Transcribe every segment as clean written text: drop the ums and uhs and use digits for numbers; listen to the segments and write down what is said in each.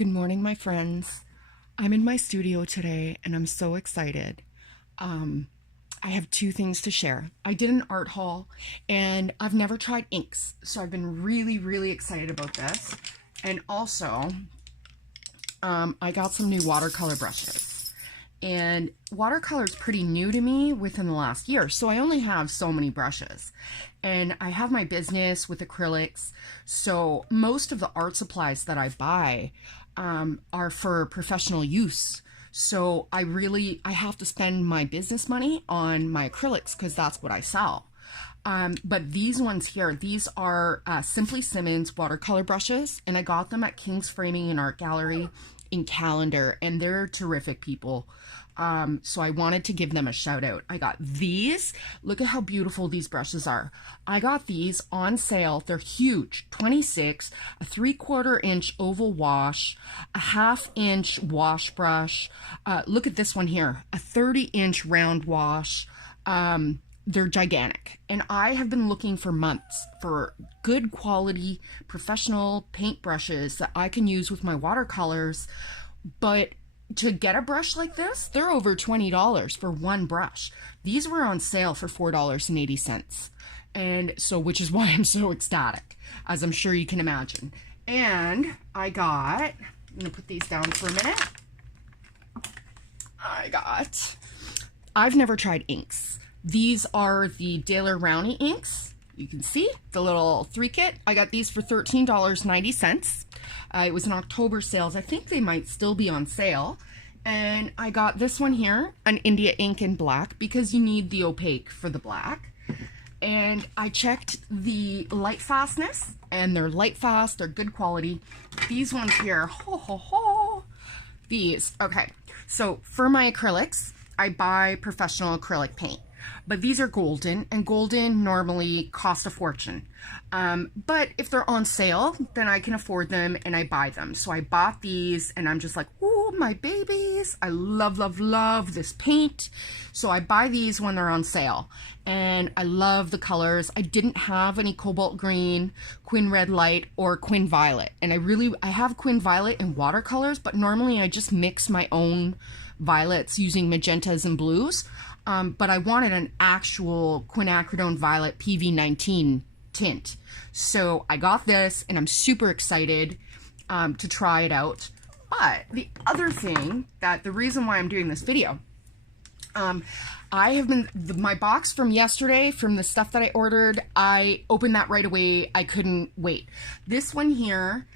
Good morning, my friends. I'm in my studio today and I'm so excited. I have two things to share. I did an art haul and I've never tried inks, so I've been really excited about this. And also, I got some new watercolor brushes. And watercolor is pretty new to me within the last year, so I only have so many brushes. And I have my business with acrylics, so most of the art supplies that I buy are for professional use. So I have to spend my business money on my acrylics because that's what I sell. But these ones here, these are Simply Simmons watercolor brushes, and I got them at King's Framing and Art Gallery in Callender, and they're terrific people. So I wanted to give them a shout out. I got these. Look at how beautiful these brushes are. I got these on sale. They're huge. 26, a 3/4 inch oval wash, a 1/2 inch wash brush. Look at this one here, a 30-inch round wash. They're gigantic, and I have been looking for months for good quality professional paint brushes that I can use with my watercolors. But to get a brush like this, they're over $20 for one brush. These were on sale for $4.80, and so, which is why I'm so ecstatic, as I'm sure you can imagine. And I'm gonna put these down for a minute. I've never tried inks. These are the Daler Rowney inks. You can see the little 3-kit. I got these for $13.90. It was an October sales. I think they might still be on sale. And I got this one here, an India ink in black, because you need the opaque for the black. And I checked the light fastness, and they're light fast, they're good quality. These ones here, these, okay. So for my acrylics, I buy professional acrylic paint. But these are golden, and golden normally cost a fortune. But if they're on sale, then I can afford them and I buy them. So I bought these and I'm just like, oh, my babies. I love this paint. So I buy these when they're on sale. And I love the colors. I didn't have any cobalt green, quin red light, or quin violet. And I have quin violet in watercolors, but normally I just mix my own violets using magentas and blues. But I wanted an actual quinacridone violet PV19 tint. So I got this and I'm super excited to try it out. But the other thing, the reason why I'm doing this video, my box from yesterday, from the stuff that I ordered, I opened that right away. I couldn't wait. This one here,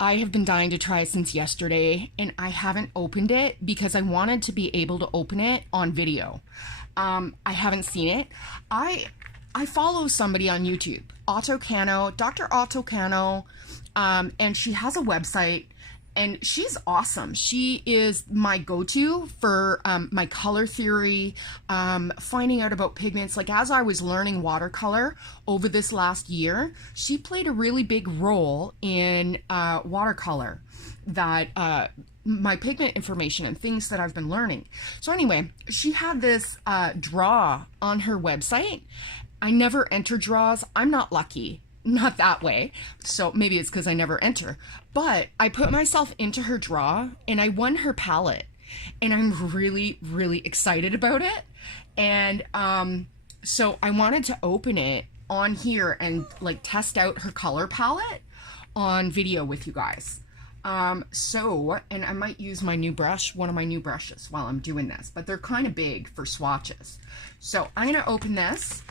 I have been dying to try since yesterday, and I haven't opened it because I wanted to be able to open it on video. I haven't seen it. I follow somebody on YouTube, Dr.Oto Kano, and she has a website, and she's awesome. She is my go-to for my color theory, finding out about pigments. Like, as I was learning watercolor over this last year, she played a really big role in watercolor, that my pigment information and things that I've been learning. So anyway, she had this draw on her website. I never enter draws. I'm not lucky. Not that way. So maybe it's because I never enter. But I put myself into her draw and I won her palette. And I'm really excited about it. And so I wanted to open it on here and like test out her color palette on video with you guys. And I might use my new brush, one of my new brushes, while I'm doing this. But they're kind of big for swatches. So I'm going to open this.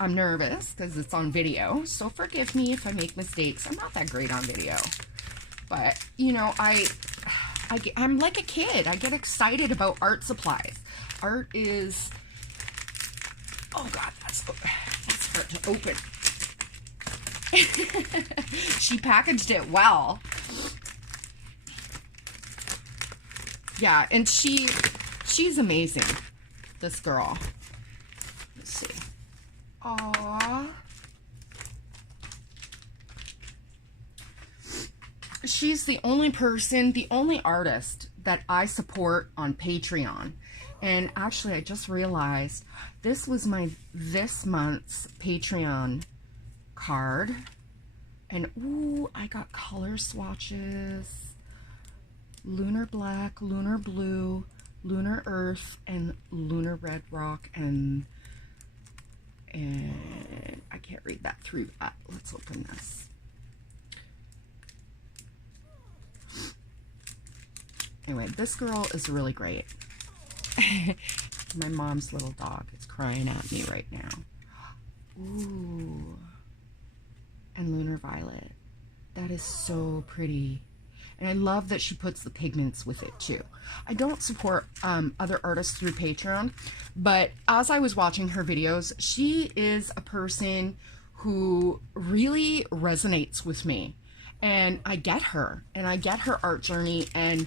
I'm nervous because it's on video, so forgive me if I make mistakes. I'm not that great on video, but you know, I'm like a kid. I get excited about art supplies. Art is, oh God, that's hard to open. She packaged it well. Yeah, and she's amazing, this girl. Let's see. Aww. She's the only person, the only artist that I support on Patreon. And actually, I just realized this was this month's Patreon card. And ooh, I got color swatches. Lunar Black, Lunar Blue, Lunar Earth, and Lunar Red Rock, and I can't read that through that. Let's open this. Anyway, this girl is really great. My mom's little dog is crying at me right now. Ooh. And Lunar Violet. That is so pretty. And I love that she puts the pigments with it too. I don't support other artists through Patreon, but as I was watching her videos, she is a person who really resonates with me. And I get her, and I get her art journey, and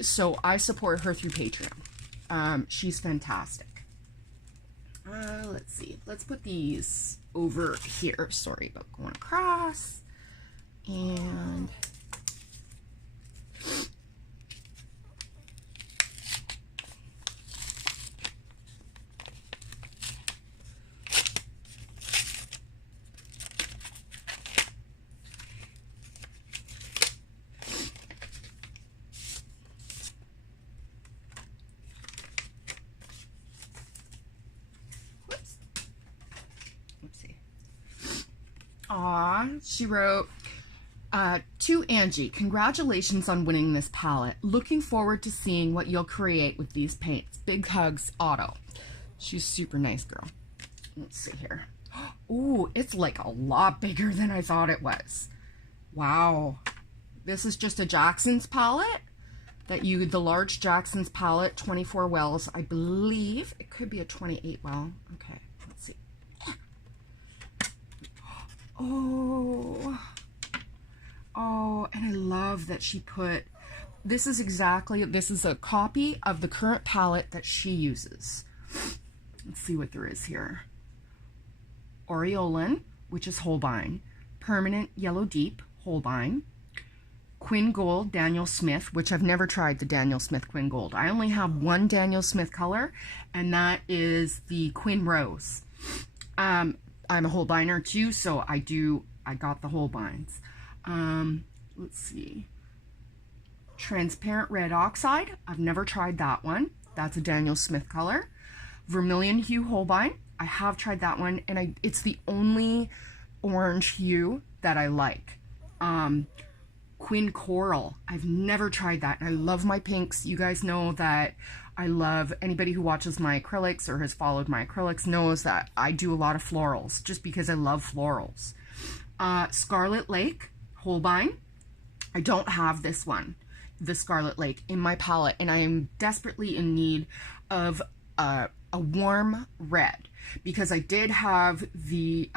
so I support her through Patreon. She's fantastic. Let's see. Let's put these over here. Sorry about going across. And she wrote, to Angie, congratulations on winning this palette. Looking forward to seeing what you'll create with these paints. Big hugs, Otto. She's a super nice girl. Let's see here. Ooh, it's like a lot bigger than I thought it was. Wow. This is just a Jackson's palette. The large Jackson's palette, 24 wells. I believe it could be a 28 well. Okay, let's see. Oh, and I love that she put, this is a copy of the current palette that she uses. Let's see what there is here. Aureolin, which is Holbein. Permanent Yellow Deep, Holbein. Quinn Gold, Daniel Smith, which I've never tried the Daniel Smith Quinn Gold. I only have one Daniel Smith color, and that is the Quinn Rose. I'm a Holbeiner too, so I got the Holbeins. Let's see. Transparent Red Oxide. I've never tried that one. That's a Daniel Smith color. Vermilion Hue Holbein. I have tried that one, and it's the only orange hue that I like. Quinn Coral. I've never tried that, and I love my pinks. You guys know that I love, anybody who watches my acrylics or has followed my acrylics knows that I do a lot of florals, just because I love florals. Scarlet Lake Holbein. I don't have this one, the Scarlet Lake, in my palette, and I am desperately in need of a warm red, because I did have the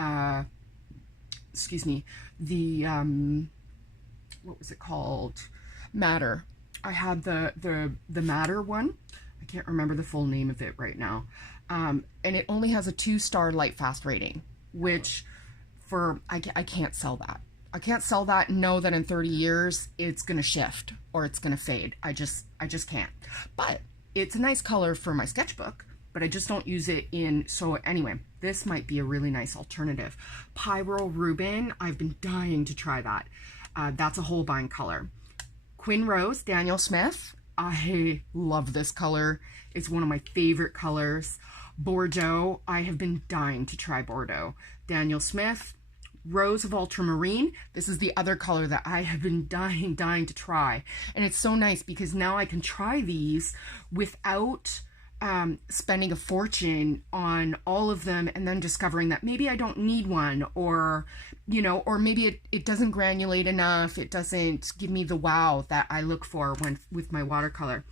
what was it called? Madder. I had the Madder one. I can't remember the full name of it right now. And it only has a 2-star light fast rating, which I can't sell that. I can't sell that and know that in 30 years it's going to shift or it's going to fade. I just can't. But it's a nice color for my sketchbook, but I just don't use it in. So anyway, this might be a really nice alternative. Pyro Rubin. I've been dying to try that. That's a Holbein color. Quinn Rose, Daniel Smith. I love this color. It's one of my favorite colors. Bordeaux. I have been dying to try Bordeaux. Daniel Smith. Rose of Ultramarine. This is the other color that I have been dying to try. And it's so nice because now I can try these without spending a fortune on all of them, and then discovering that maybe I don't need one, or or maybe it doesn't granulate enough, it doesn't give me the wow that I look for with my watercolor.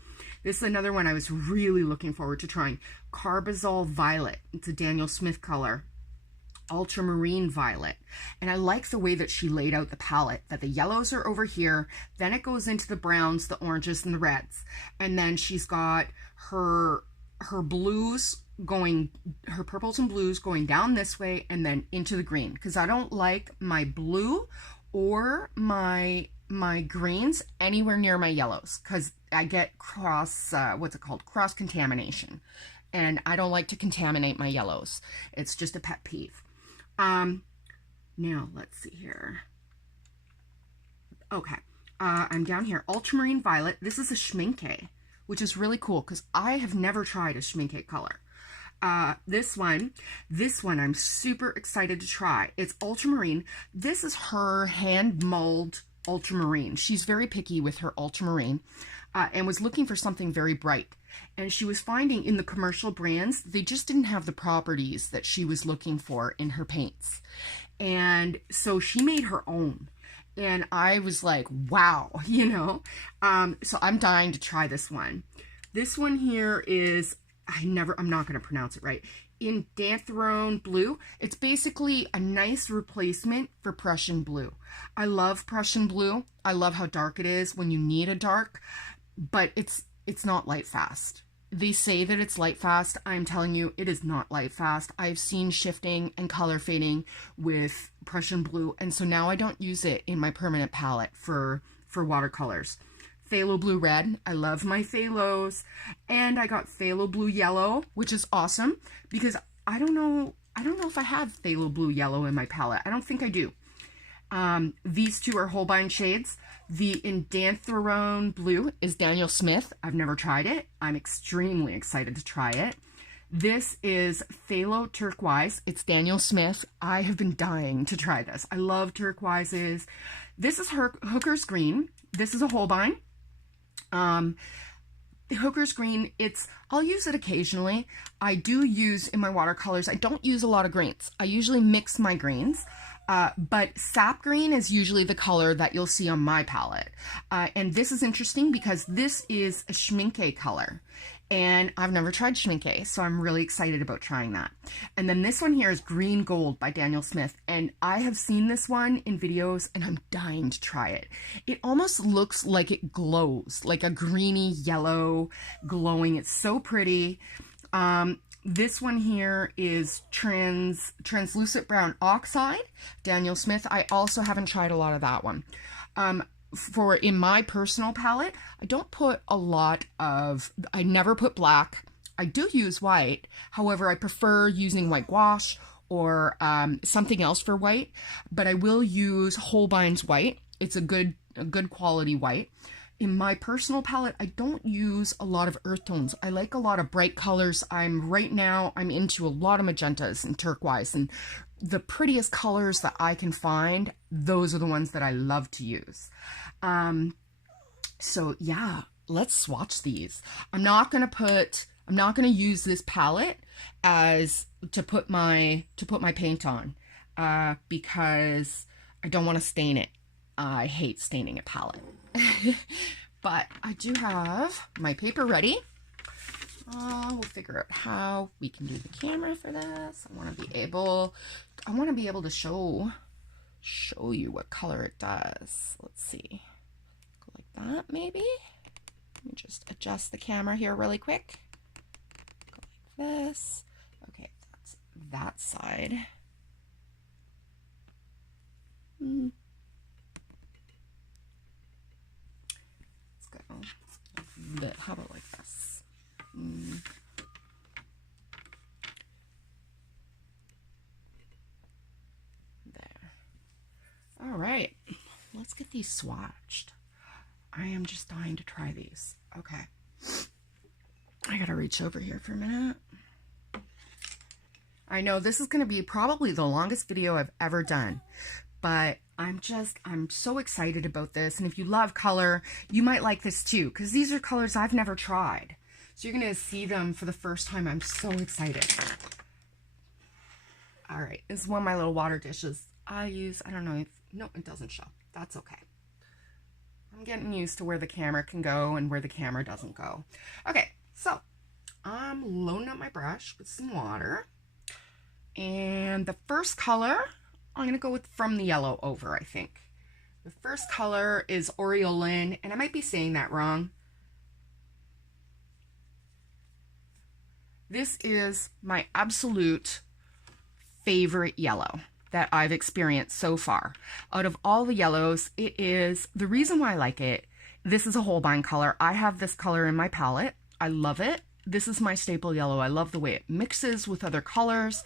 This is another one I was really looking forward to trying. Carbazole Violet. It's a Daniel Smith color. Ultramarine Violet. And I like the way that she laid out the palette, that the yellows are over here, then it goes into the browns, the oranges, and the reds, and then she's got her blues going, her purples and blues going down this way and then into the green, because I don't like my blue or my greens anywhere near my yellows, because I get cross contamination, and I don't like to contaminate my yellows. It's just a pet peeve. Now let's see here. Okay, I'm down here. Ultramarine Violet. This is a schminke, which is really cool because I have never tried a schminke color. This one I'm super excited to try. It's ultramarine. This is her hand mulled ultramarine. She's very picky with her ultramarine and was looking for something very bright. And she was finding in the commercial brands, they just didn't have the properties that she was looking for in her paints. And so she made her own. And I was like, wow, you know. So I'm dying to try this one. This one here is, I'm not going to pronounce it right. Indanthrone Blue. It's basically a nice replacement for Prussian Blue. I love Prussian Blue. I love how dark it is when you need a dark, but it's not light fast. They say that it's light fast. I'm telling you, it is not light fast. I've seen shifting and color fading with Prussian Blue, and so now I don't use it in my permanent palette for watercolors. Phthalo Blue Red. I love my phthalos. And I got Phthalo Blue Yellow, which is awesome because I don't know if I have Phthalo Blue Yellow in my palette. I don't think I do. These two are Holbein shades. The Indanthrone Blue is Daniel Smith. I've never tried it. I'm extremely excited to try it. This is Phthalo Turquoise. It's Daniel Smith. I have been dying to try this. I love turquoises. This is Hooker's Green. This is a Holbein. Hooker's Green, I'll use it occasionally. I do use in my watercolors, I don't use a lot of greens. I usually mix my greens, but sap green is usually the color that you'll see on my palette. And this is interesting because this is a schminke color. And I've never tried schminke, so I'm really excited about trying that. And then this one here is Green Gold by Daniel Smith. And I have seen this one in videos and I'm dying to try it. It almost looks like it glows, like a greeny yellow glowing. It's so pretty. This one here is Translucent Brown Oxide, Daniel Smith. I also haven't tried a lot of that one. In my personal palette, I don't put a lot of, I never put black. I do use white. However, I prefer using white gouache or something else for white, but I will use Holbein's white. It's a good quality white. In my personal palette, I don't use a lot of earth tones. I like a lot of bright colors. Right now, I'm into a lot of magentas and turquoise, and the prettiest colors that I can find, those are the ones that I love to use. So yeah, let's swatch these. I'm not gonna use this palette to put my paint on, because I don't want to stain it. I hate staining a palette. But I do have my paper ready. We'll figure out how we can do the camera for this. I want to be able to show you what color it does. Let's see. Go like that, maybe. Let me just adjust the camera here really quick. Go like this. Okay, that's that side. Let's go. How about like this? There. All right, let's get these swatched. I am just dying to try these. Okay, I gotta reach over here for a minute. I know this is gonna be probably the longest video I've ever done, but I'm so excited about this. And if you love color, you might like this too, because these are colors I've never tried. So you're going to see them for the first time. I'm so excited. All right, this is one of my little water dishes I use. I don't know if, no, it doesn't show. That's okay. I'm getting used to where the camera can go and where the camera doesn't go. Okay, so I'm loading up my brush with some water. And the first color, I'm going to go with From the Yellow Over, I think. The first color is Aureolin, and I might be saying that wrong. This is my absolute favorite yellow that I've experienced so far. Out of all the yellows, it is, the reason why I like it, this is a Holbein color. I have this color in my palette. I love it. This is my staple yellow. I love the way it mixes with other colors.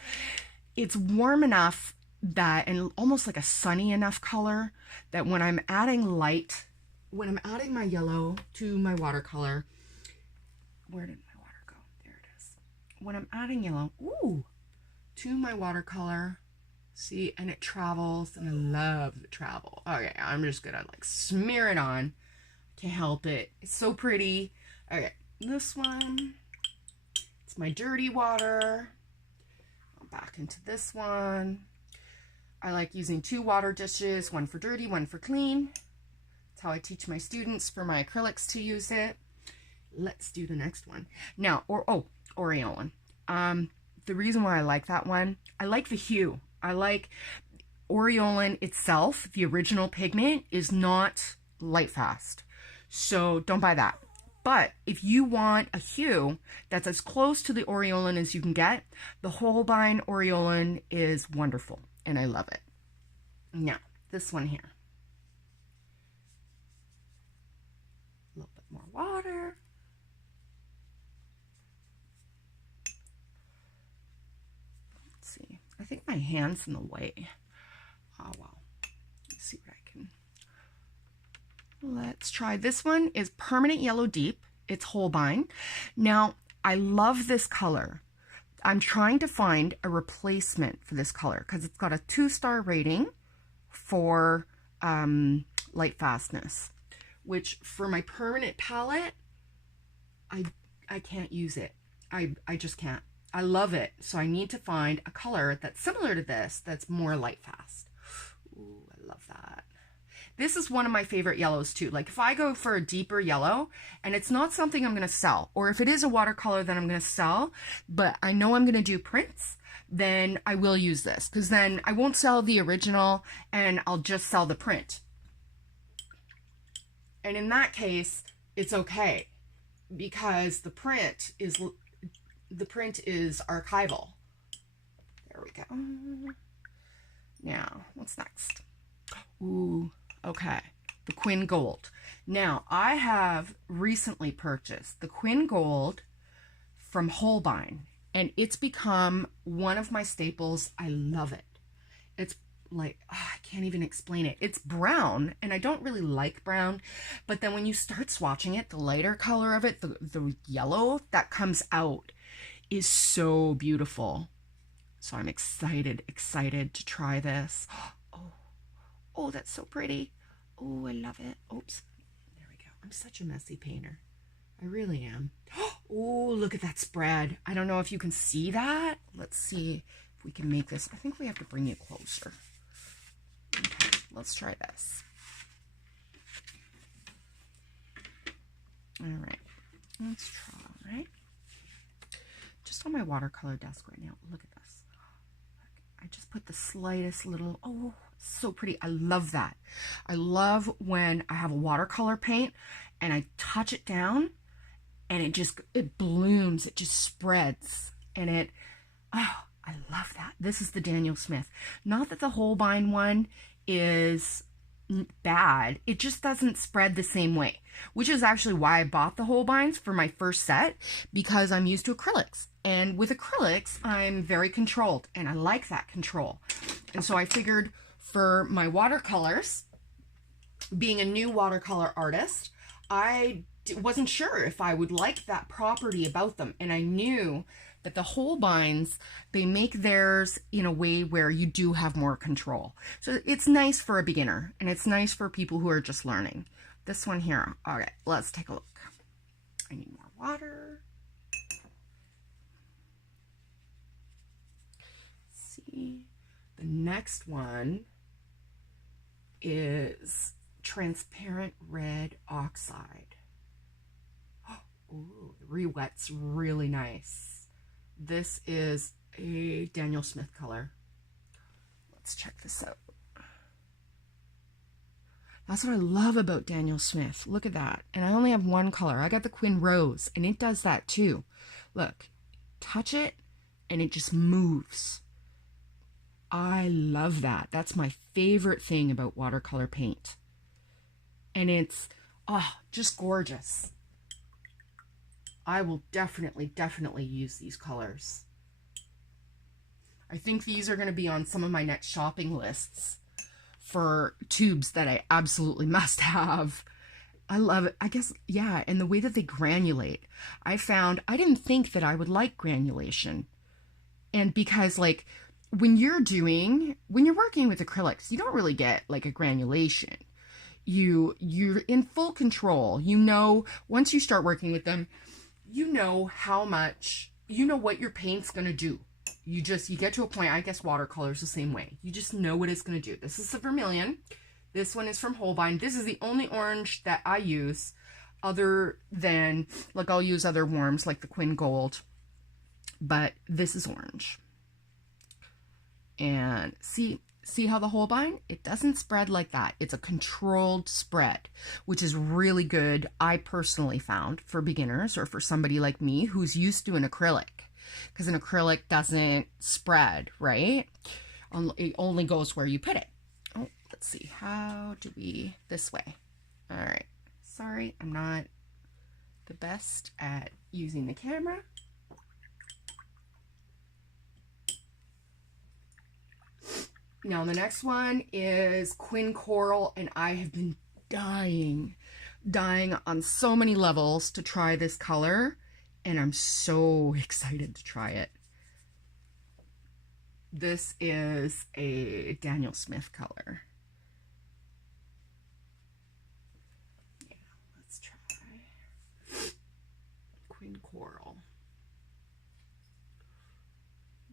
It's warm enough that, and almost like a sunny enough color that when I'm adding light, when I'm adding my yellow to my watercolor, where did my water go? There it is. When I'm adding yellow, to my watercolor, see, and it travels, and I love the travel. Okay, I'm just gonna like smear it on. Can't help it. It's so pretty. Okay, this one, it's my dirty water. I'll back into this one. I like using 2 water dishes, one for dirty, one for clean. That's how I teach my students for my acrylics to use it. Let's do the next one. Now, Aureolin. The reason why I like that one, I like the hue. I like Aureolin itself, the original pigment, is not light fast. So don't buy that. But if you want a hue that's as close to the Aureolin as you can get, the Holbein Aureolin is wonderful, and I love it. Now, this one here. A little bit more water. Let's see. I think my hand's in the way. Oh, well. Let's see what I can... Let's try this one. Is Permanent Yellow Deep. It's Holbein. Now, I love this color. I'm trying to find a replacement for this color because it's got a 2-star rating for light fastness, which for my permanent palette, I can't use it. I just can't. I love it. So I need to find a color that's similar to this that's more light fast. Ooh, I love that. This is one of my favorite yellows too. Like if I go for a deeper yellow and it's not something I'm going to sell, or if it is a watercolor that I'm going to sell, but I know I'm going to do prints, then I will use this, because then I won't sell the original and I'll just sell the print. And in that case, it's okay, because the print is archival. There we go. Now, what's next? Ooh, okay, the Quin Gold. Now, I have recently purchased the Quin Gold from Holbein, and it's become one of my staples. I love it. It's like, I can't even explain it. It's brown, and I don't really like brown, but then when you start swatching it, the lighter color of it, the yellow that comes out is so beautiful. So I'm excited to try this. Oh, that's so pretty. Oh, I love it. Oops. There we go. I'm such a messy painter. I really am. Oh, look at that spread. I don't know if you can see that. Let's see if we can make this. I think we have to bring it closer. Okay, let's try this. All right. Let's try, right? Just on my watercolor desk right now. Look at this. I just put the slightest little, oh, so pretty. I love that. I love when I have a watercolor paint and I touch it down and it blooms, it just spreads, and I love that. This is the Daniel Smith. Not that the Holbein one is bad, it just doesn't spread the same way, which is actually why I bought the Holbeins for my first set, because I'm used to acrylics. And with acrylics, I'm very controlled, and I like that control. And so I figured for my watercolors, being a new watercolor artist, I wasn't sure if I would like that property about them. And I knew that the Holbeins, they make theirs in a way where you do have more control. So it's nice for a beginner, and it's nice for people who are just learning. This one here, all right, let's take a look. I need more water. The next one is Transparent Red Oxide. Oh, the re-wet's really nice. This is a Daniel Smith color. Let's check this out. That's what I love about Daniel Smith. Look at that. And I only have one color. I got the Quin Rose, and it does that too. Look, touch it, and it just moves. I love that. That's my favorite thing about watercolor paint. And it's, just gorgeous. I will definitely use these colors. I think these are going to be on some of my next shopping lists for tubes that I absolutely must have. I love it. I guess, yeah, and the way that they granulate. I found I didn't think that I would like granulation. And because like when you're working with acrylics, you don't really get like a granulation. You're in full control. You know, once you start working with them, you know what your paint's going to do. You get to a point, I guess watercolor's the same way. You just know what it's going to do. This is the vermilion. This one is from Holbein. This is the only orange that I use other than, like, I'll use other warms like the Quinn Gold, but this is orange. And see how the Holbein, it doesn't spread like that. It's a controlled spread, which is really good, I personally found, for beginners or for somebody like me who's used to an acrylic. Because an acrylic doesn't spread, right? It only goes where you put it. Oh, let's see. How do we... This way. All right. Sorry, I'm not the best at using the camera. Now, the next one is Quinn Coral, and I have been dying on so many levels to try this color, and I'm so excited to try it. This is a Daniel Smith color. Yeah, let's try Quinn Coral.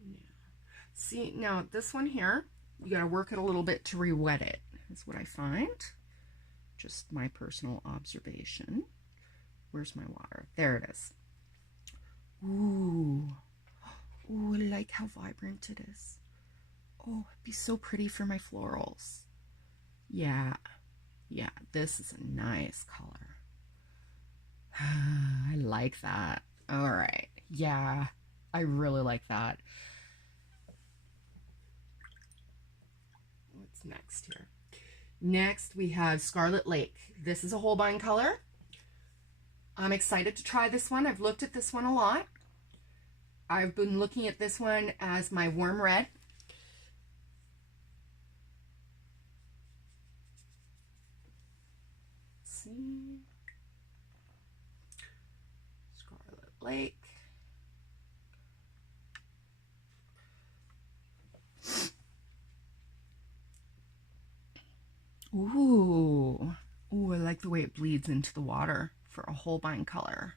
Yeah. See, now this one here, you got to work it a little bit to re-wet it, is what I find. Just my personal observation. Where's my water? There it is. Ooh. Ooh, I like how vibrant it is. Oh, it'd be so pretty for my florals. Yeah. Yeah, this is a nice color. I like that. All right. Yeah, I really like that. What's next here? Next, we have Scarlet Lake. This is a Holbein color. I'm excited to try this one. I've looked at this one a lot. I've been looking at this one as my warm red. Let's see. Scarlet Lake. Ooh. Ooh, I like the way it bleeds into the water for a Holbein color.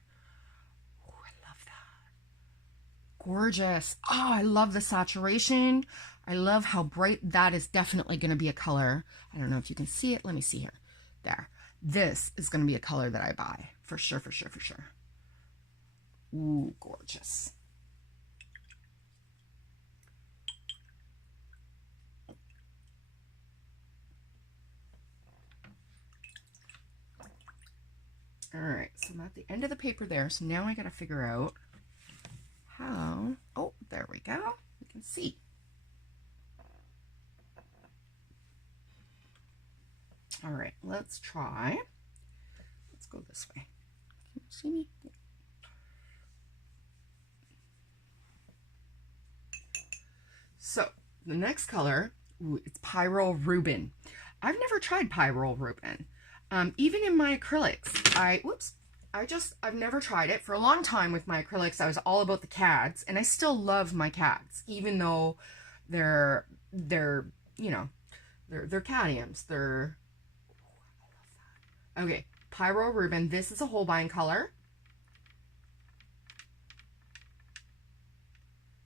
Ooh, I love that. Gorgeous. Oh, I love the saturation. I love how bright that is. Definitely going to be a color. I don't know if you can see it. Let me see here. There. This is going to be a color that I buy. For sure, for sure, for sure. Ooh, gorgeous. All right, so I'm at the end of the paper there, so now I got to figure out how, oh, there we go, we can see. All right, let's try, let's go this way. Can you see me? So, the next color, ooh, it's Pyrrole Rubin. I've never tried Pyrrole Rubin. Even in my acrylics, I've never tried it. For a long time with my acrylics, I was all about the CADs, and I still love my CADs, even though they're you know, they're cadmiums. They're, oh, I love that. Okay, Pyrrole Rubin. This is a Holbein color.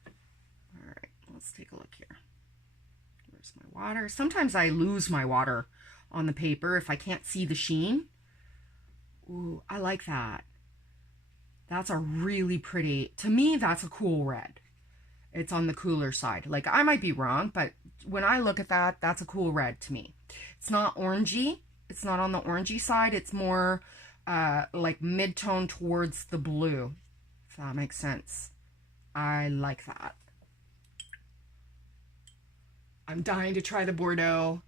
All right, let's take a look here. Where's my water? Sometimes I lose my water on the paper if I can't see the sheen. Ooh, I like that. That's a really pretty, to me, that's a cool red. It's on the cooler side. Like, I might be wrong, but when I look at that, that's a cool red to me. It's not orangey. It's not on the orangey side. It's more like mid-tone towards the blue, if that makes sense. I like that. I'm dying to try the Bordeaux.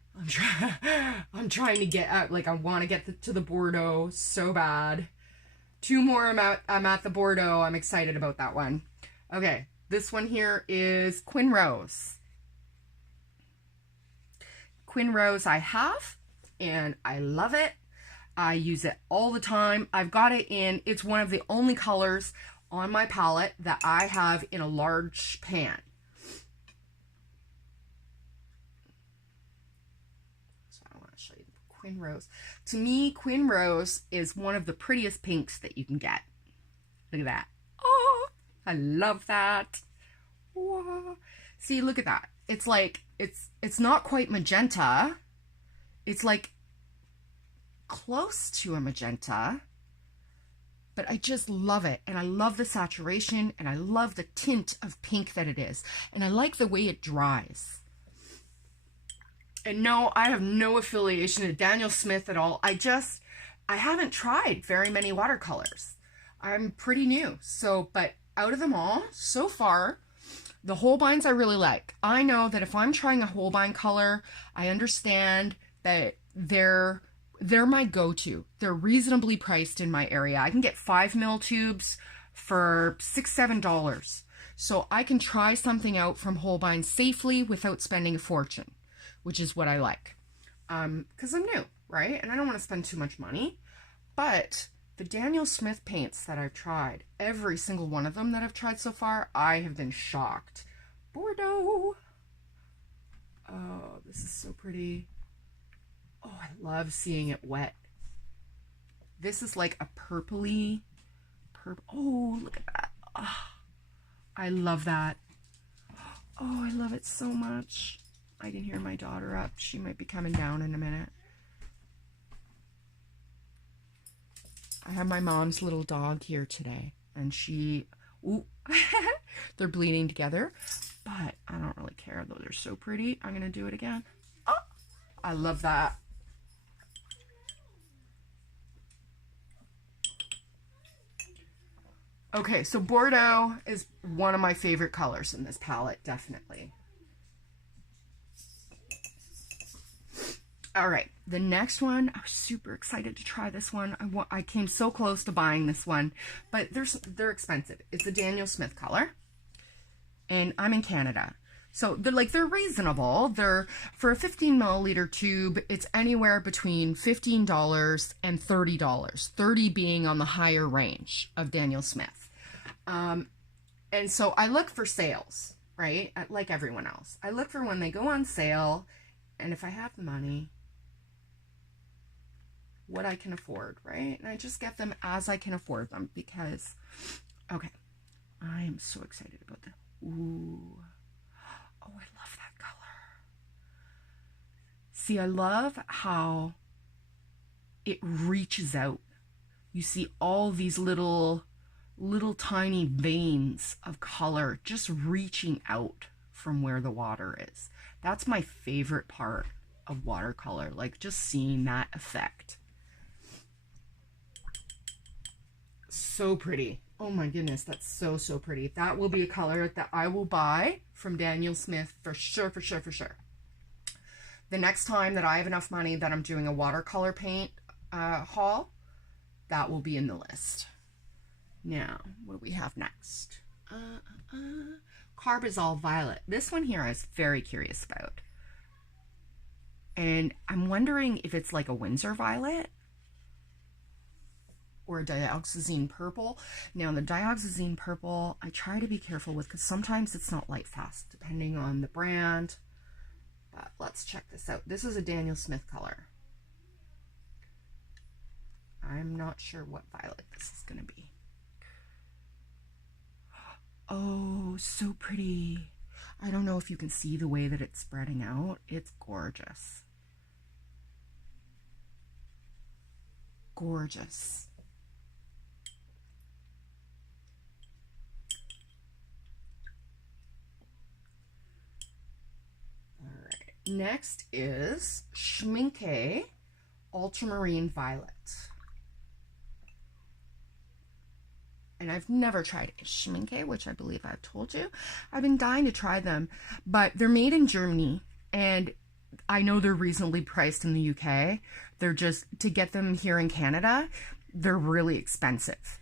I'm trying to get out, like, I want to get to the Bordeaux so bad. Two more, I'm at the Bordeaux. I'm excited about that one. Okay, This one here is Quinn Rose. Quinn Rose I have, and I love it. I use it all the time. I've got it in, it's one of the only colors on my palette that I have in a large pan. So I want to show you Quinn Rose. To me, Quinn Rose is one of the prettiest pinks that you can get. Look at that. Oh, I love that. Whoa. See, look at that. It's like, it's not quite magenta. It's like close to a magenta, but I just love it. And I love the saturation, and I love the tint of pink that it is. And I like the way it dries. And no, I have no affiliation to Daniel Smith at all. I haven't tried very many watercolors. I'm pretty new. So, but out of them all, so far, the Holbeins I really like. I know that if I'm trying a Holbein color, I understand that they're my go-to. They're reasonably priced in my area. I can get 5mm tubes for $6, $7. So I can try something out from Holbein safely without spending a fortune, which is what I like. Because I'm new, right? And I don't want to spend too much money. But the Daniel Smith paints that I've tried, every single one of them that I've tried so far, I have been shocked. Bordeaux. Oh, this is so pretty. Oh, I love seeing it wet. This is like a purpley purple. Oh, look at that. Oh, I love that. Oh, I love it so much. I can hear my daughter up. She might be coming down in a minute. I have my mom's little dog here today, and she, ooh, they're bleeding together, but I don't really care, though. They're so pretty. I'm going to do it again. Oh, I love that. Okay, so Bordeaux is one of my favorite colors in this palette, definitely. All right, the next one, I was super excited to try this one. I came so close to buying this one, but they're expensive. It's a Daniel Smith color, and I'm in Canada. So they're reasonable. They're, for a 15 ml tube, it's anywhere between $15 and $30. 30 being on the higher range of Daniel Smith. And so I look for sales, right? Like everyone else. I look for when they go on sale, and if I have the money, what I can afford, right? And I just get them as I can afford them because, okay, I am so excited about that. Ooh. Oh, I love that color. See, I love how it reaches out. You see all these little tiny veins of color just reaching out from where the water is. That's my favorite part of watercolor, like just seeing that effect. So pretty. Oh my goodness, that's so pretty. That will be a color that I will buy from Daniel Smith for sure, for sure, for sure. The next time that I have enough money that I'm doing a watercolor paint haul, that will be in the list. Now, what do we have next? Carbazole Violet. This one here I was very curious about. And I'm wondering if it's like a Winsor Violet or a dioxazine purple. Now, the dioxazine purple, I try to be careful with because sometimes it's not light fast, depending on the brand. But let's check this out. This is a Daniel Smith color. I'm not sure what violet this is going to be. Oh, so pretty. I don't know if you can see the way that it's spreading out. It's gorgeous. Gorgeous. All right. Next is Schmincke Ultramarine Violet. And I've never tried Schmincke, which I believe I've told you. I've been dying to try them, but they're made in Germany, and I know they're reasonably priced in the UK. They're just, to get them here in Canada, they're really expensive.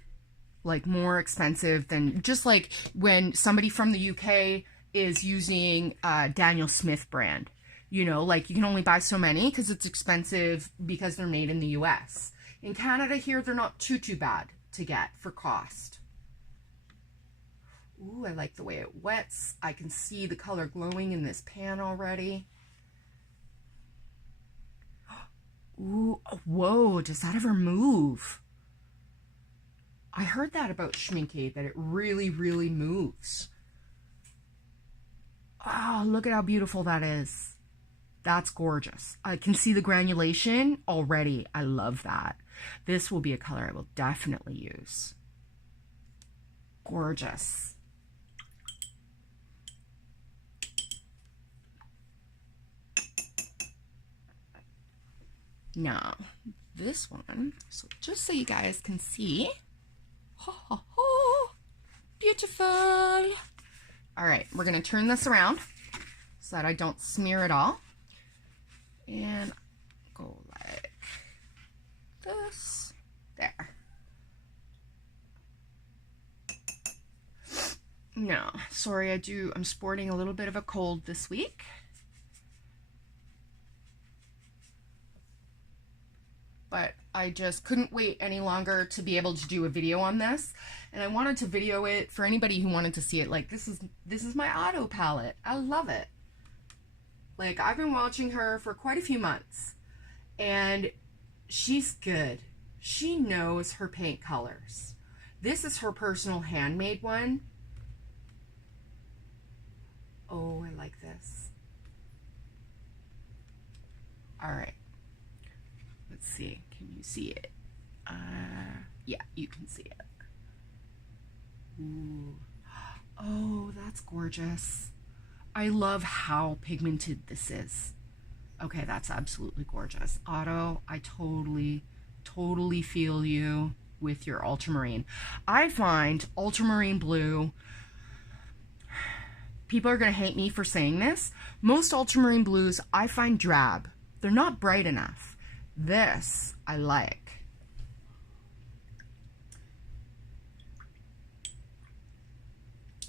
like more expensive than just like when somebody from the UK is using Daniel Smith brand. You know, like you can only buy so many because it's expensive because they're made in the US. In Canada here, they're not too bad to get for cost. Ooh, I like the way it wets. I can see the color glowing in this pan already. Ooh, whoa, does that ever move? I heard that about Schmincade, that it really, really moves. Oh, look at how beautiful that is. That's gorgeous. I can see the granulation already. I love that. This will be a color I will definitely use. Gorgeous. Now, this one, so just so you guys can see. Ho, ho, ho. Beautiful. All right, we're going to turn this around so that I don't smear it all. And go like this. There. Now, sorry, I'm sporting a little bit of a cold this week. But I just couldn't wait any longer to be able to do a video on this. And I wanted to video it for anybody who wanted to see it. Like, this is my Oto palette. I love it. Like, I've been watching her for quite a few months. And she's good. She knows her paint colors. This is her personal handmade one. Oh, I like this. All right. Let's see, can you see it? Yeah, you can see it. Ooh. Oh, that's gorgeous. I love how pigmented this is. Okay, that's absolutely gorgeous. Oto, I totally feel you with your ultramarine. I find ultramarine blue, people are gonna hate me for saying this, most ultramarine blues I find drab. They're not bright enough. This I like.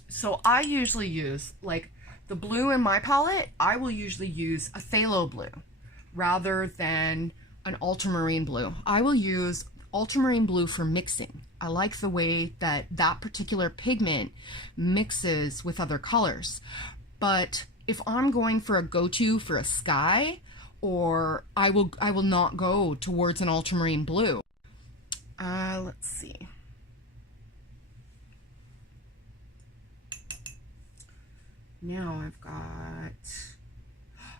So I usually use, like, the blue in my palette, I will usually use a phthalo blue rather than an ultramarine blue. I will use ultramarine blue for mixing. I like the way that that particular pigment mixes with other colors. But if I'm going for a go-to for a sky, or I will not go towards an ultramarine blue. Let's see. Now I've got,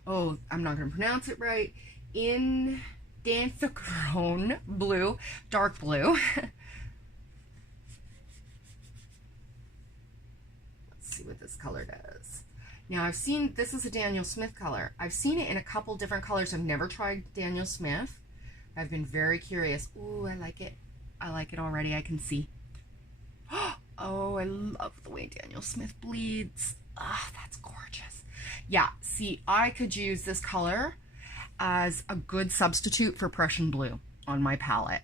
oh, I'm not going to pronounce it right. Indanthrone blue, dark blue. Let's see what this color does. Now I've seen, this is a Daniel Smith color. I've seen it in a couple different colors. I've never tried Daniel Smith. I've been very curious. Ooh, I like it. I like it already, I can see. Oh, I love the way Daniel Smith bleeds. Ah, that's gorgeous. Yeah, see, I could use this color as a good substitute for Prussian blue on my palette.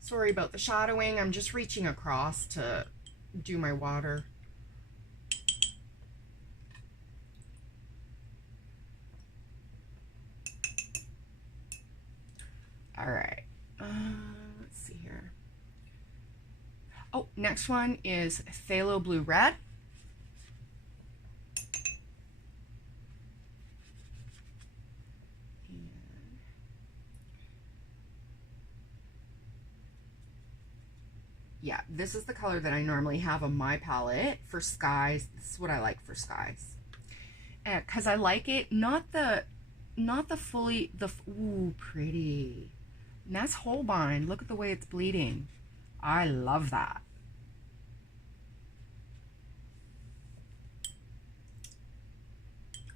Sorry about the shadowing. I'm just reaching across to do my water. All right, let's see here. Oh, next one is phthalo blue red. Yeah, this is the color that I normally have on my palette for skies. This is what I like for skies. Because I like it, not the fully, ooh, pretty. And that's Holbein. Look at the way it's bleeding. I love that.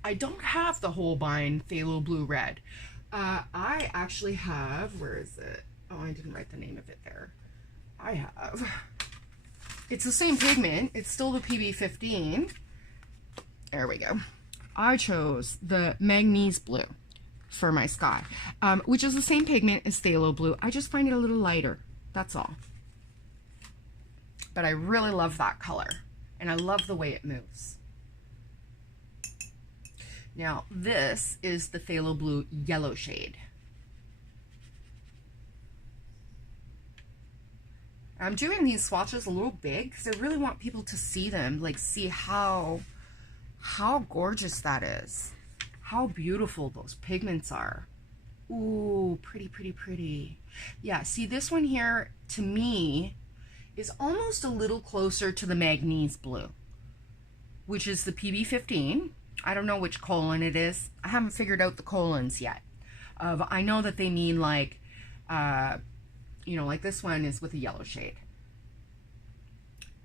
I don't have the Holbein phthalo blue red. I actually have, where is it? Oh, I didn't write the name of it there. I have, it's the same pigment. It's still the PB15. There we go. I chose the manganese blue for my sky, which is the same pigment as phthalo blue. I just find it a little lighter. That's all. But I really love that color, and I love the way it moves. Now, this is the phthalo blue yellow shade. I'm doing these swatches a little big because I really want people to see them, like see how gorgeous that is. How beautiful those pigments are. Ooh, pretty, pretty, pretty. Yeah, see this one here, to me, is almost a little closer to the Manganese Blue, which is the PB15. I don't know which colon it is. I haven't figured out the colons yet. I know that they mean like, you know, like this one is with a yellow shade.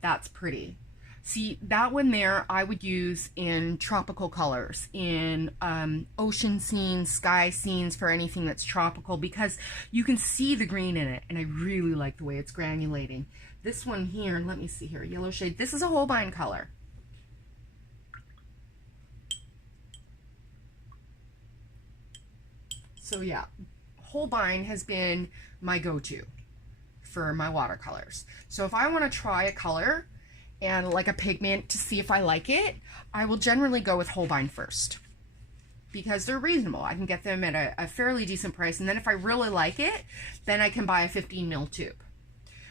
That's pretty. See, that one there I would use in tropical colors, in ocean scenes, sky scenes, for anything that's tropical, because you can see the green in it, and I really like the way it's granulating. This one here, let me see here, yellow shade. This is a Holbein color. So yeah, Holbein has been my go-to for my watercolors. So if I want to try a color and like a pigment to see if I like it, I will generally go with Holbein first, because they're reasonable. I can get them at a fairly decent price, and then if I really like it, then I can buy a 15 ml tube.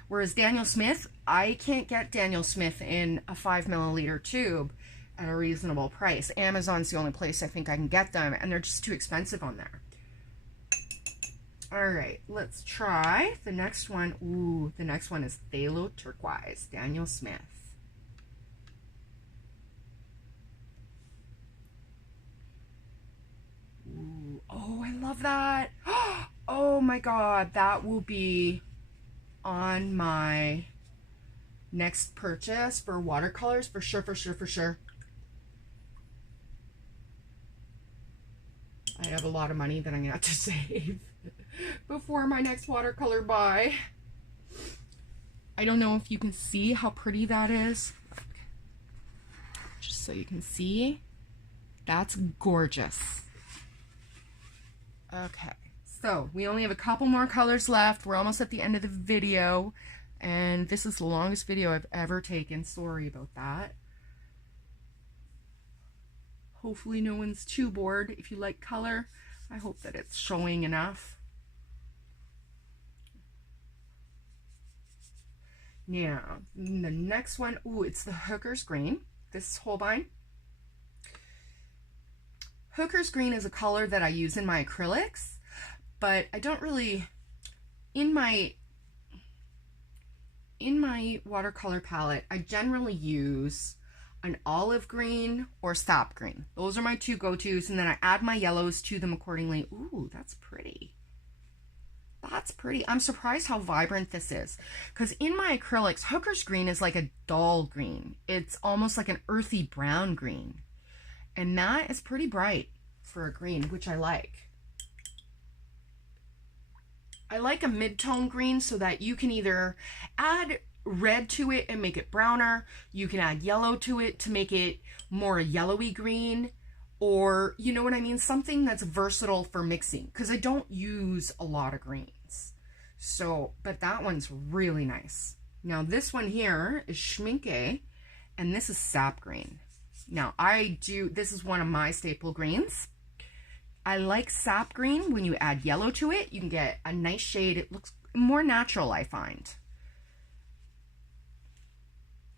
Whereas Daniel Smith, I can't get Daniel Smith in a 5 milliliter tube at a reasonable price. Amazon's the only place I think I can get them, and they're just too expensive on there. All right, let's try the next one. Ooh, the next one is Phthalo Turquoise, Daniel Smith. Ooh, oh, I love that. Oh my God, that will be on my next purchase for watercolors, for sure, for sure, for sure. I have a lot of money that I'm gonna have to save before my next watercolor buy. I don't know if you can see how pretty that is. Just so you can see, that's gorgeous. Okay, so we only have a couple more colors left. We're almost at the end of the video, and this is the longest video I've ever taken. Sorry about that. Hopefully no one's too bored. If you like color, I hope that it's showing enough. Now, the next one, ooh, it's the Hooker's Green. This is Holbein. Hooker's Green is a color that I use in my acrylics, but I don't really, in my watercolor palette, I generally use an olive green or sap green. Those are my two go-tos, and then I add my yellows to them accordingly. Ooh, that's pretty. That's pretty. I'm surprised how vibrant this is, because in my acrylics, Hooker's Green is like a dull green. It's almost like an earthy brown green, and that is pretty bright for a green, which I like. I like a mid-tone green so that you can either add red to it and make it browner, you can add yellow to it to make it more yellowy green, or you know what I mean, something that's versatile for mixing, because I don't use a lot of greens. So, but that one's really nice. Now this one here is Schminke, and this is sap green. Now this is one of my staple greens. I like sap green. When you add yellow to it, you can get a nice shade. It looks more natural, I find.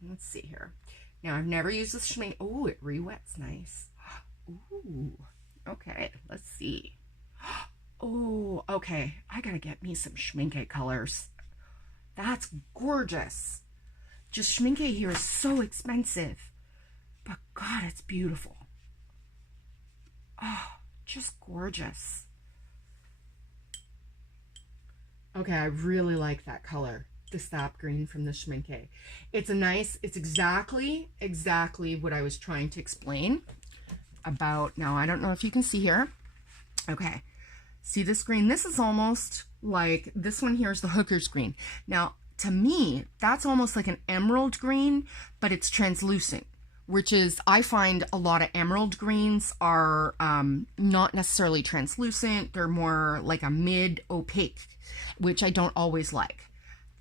Let's see here. Now, I've never used this Schminke. Oh, it re-wets nice. Ooh, okay, let's see. Oh, okay, I gotta get me some Schminke colors. That's gorgeous. Just Schminke here is so expensive, but God, it's beautiful. Oh, just gorgeous. Okay, I really like that color, the sap green from the Schminke. It's exactly what I was trying to explain about. Now, I don't know if you can see here. Okay, see this green? This is almost like, this one here is the Hooker's Green. Now, to me, that's almost like an emerald green, but it's translucent, which is, I find a lot of emerald greens are not necessarily translucent. They're more like a mid-opaque, which I don't always like.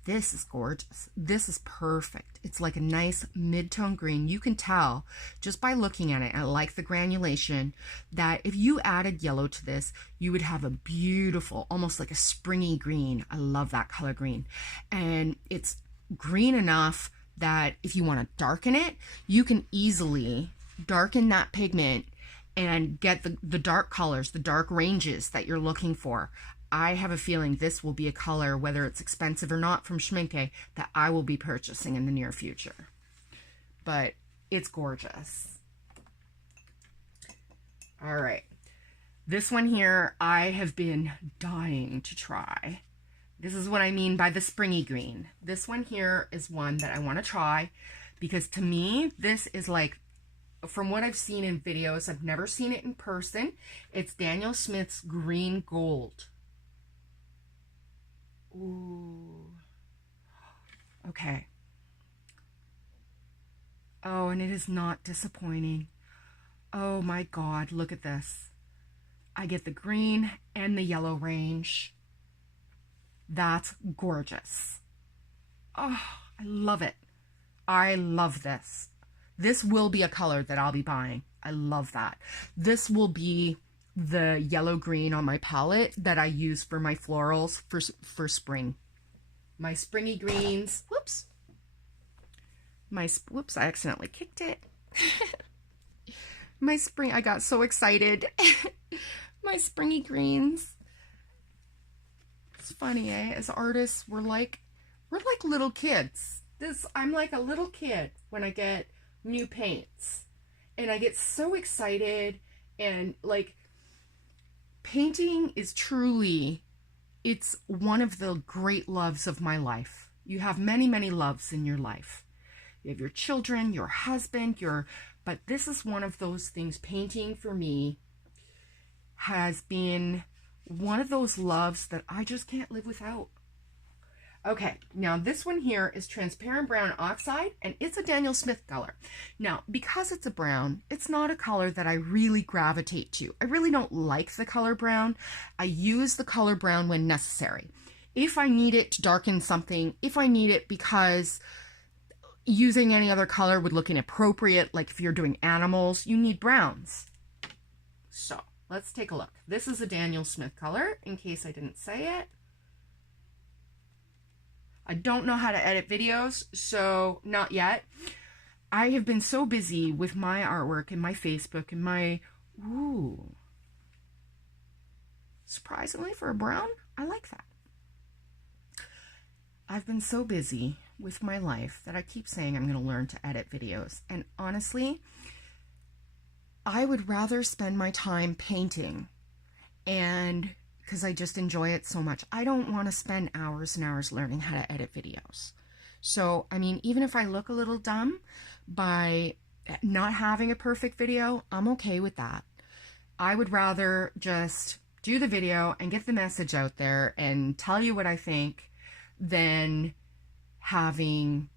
This is gorgeous. This is perfect. It's like a nice mid-tone green. You can tell just by looking at it, I like the granulation, that if you added yellow to this, you would have a beautiful, almost like a springy green. I love that color green. And it's green enough that if you want to darken it, you can easily darken that pigment and get the dark colors, the dark ranges that you're looking for. I have a feeling this will be a color, whether it's expensive or not from Schmincke, that I will be purchasing in the near future. But it's gorgeous. All right. This one here, I have been dying to try. This is what I mean by the springy green. This one here is one that I want to try because to me, this is like, from what I've seen in videos, I've never seen it in person. It's Daniel Smith's Green Gold. Ooh. Okay. Oh, and it is not disappointing. Oh my God, look at this. I get the green and the yellow range. That's gorgeous. Oh, I love it. I love this. This will be a color that I'll be buying. I love that. This will be the yellow green on my palette that I use for my florals for spring. My springy greens. Whoops. Whoops, I accidentally kicked it. My spring, I got so excited. My springy greens. It's funny, eh? As artists, we're like little kids. I'm like a little kid when I get new paints. And I get so excited, and like, painting is truly, it's one of the great loves of my life. You have many, many loves in your life. You have your children, your husband, but this is one of those things. Painting for me has been one of those loves that I just can't live without. Okay, now this one here is Transparent Brown Oxide, and it's a Daniel Smith color. Now, because it's a brown, it's not a color that I really gravitate to. I really don't like the color brown. I use the color brown when necessary. If I need it to darken something, if I need it because using any other color would look inappropriate, like if you're doing animals, you need browns. So, let's take a look. This is a Daniel Smith color, in case I didn't say it. I don't know how to edit videos, so not yet. I have been so busy with my artwork and my Facebook and my, ooh. Surprisingly for a brown, I like that. I've been so busy with my life that I keep saying I'm going to learn to edit videos. And honestly, I would rather spend my time painting, and because I just enjoy it so much. I don't want to spend hours and hours learning how to edit videos. So, I mean, even if I look a little dumb by not having a perfect video, I'm okay with that. I would rather just do the video and get the message out there and tell you what I think than having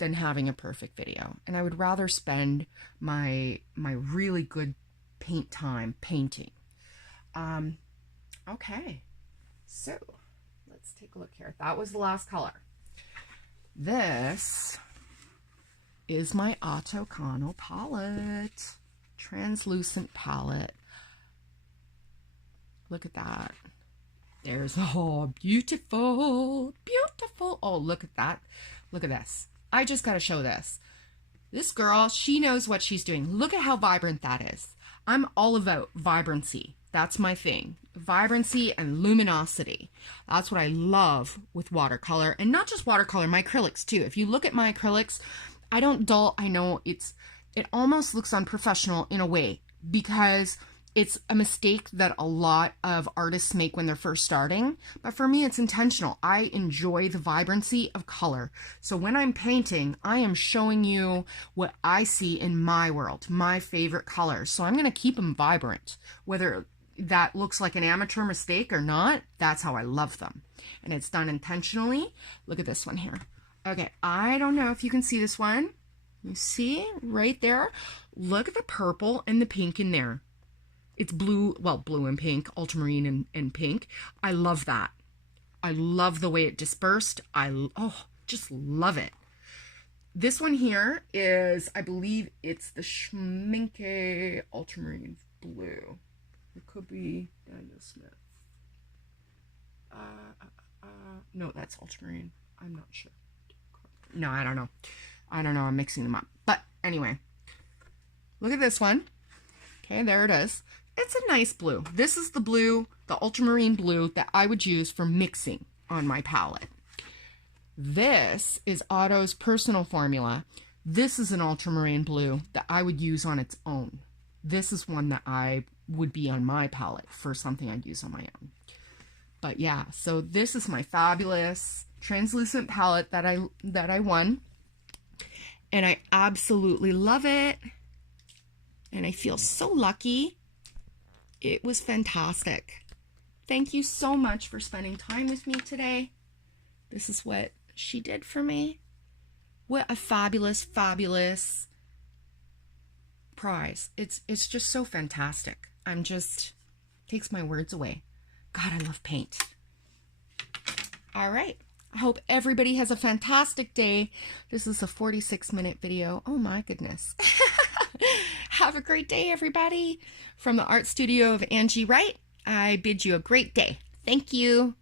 a perfect video. And I would rather spend my really good paint time painting. Okay, so let's take a look here. That was the last color. This is my Oto Kano Pallet, translucent palette. Look at that. There's, oh, beautiful, beautiful. Oh, look at that. Look at this. I just got to show this. This girl, she knows what she's doing. Look at how vibrant that is. I'm all about vibrancy. That's my thing. Vibrancy and luminosity. That's what I love with watercolor. And not just watercolor, my acrylics too. If you look at my acrylics, I don't dull. I know it almost looks unprofessional in a way, because it's a mistake that a lot of artists make when they're first starting. But for me, it's intentional. I enjoy the vibrancy of color. So when I'm painting, I am showing you what I see in my world, my favorite colors. So I'm going to keep them vibrant. Whether that looks like an amateur mistake or not, that's how I love them. And it's done intentionally. Look at this one here. Okay, I don't know if you can see this one. You see right there? Look at the purple and the pink in there. It's blue, well, blue and pink, ultramarine and pink. I love that. I love the way it dispersed. Just love it. This one here is, I believe it's the Schminke Ultramarine Blue. It could be Daniel Smith. No, that's ultramarine. I'm not sure. No, I don't know. I'm mixing them up. But anyway, look at this one. Okay, there it is. It's a nice blue. This is the blue, the ultramarine blue that I would use for mixing on my palette. This is Oto's personal formula. This is an ultramarine blue that I would use on its own. This is one that I would be on my palette for something I'd use on my own. But yeah, so this is my fabulous translucent palette that I won. And I absolutely love it. And I feel so lucky. It was fantastic. Thank you so much for spending time with me today. This is what she did for me. What a fabulous, fabulous prize. It's just so fantastic. Takes my words away. God, I love paint. All right. I hope everybody has a fantastic day. This is a 46-minute video. Oh my goodness. Have a great day, everybody. From the art studio of Angie Wright, I bid you a great day. Thank you.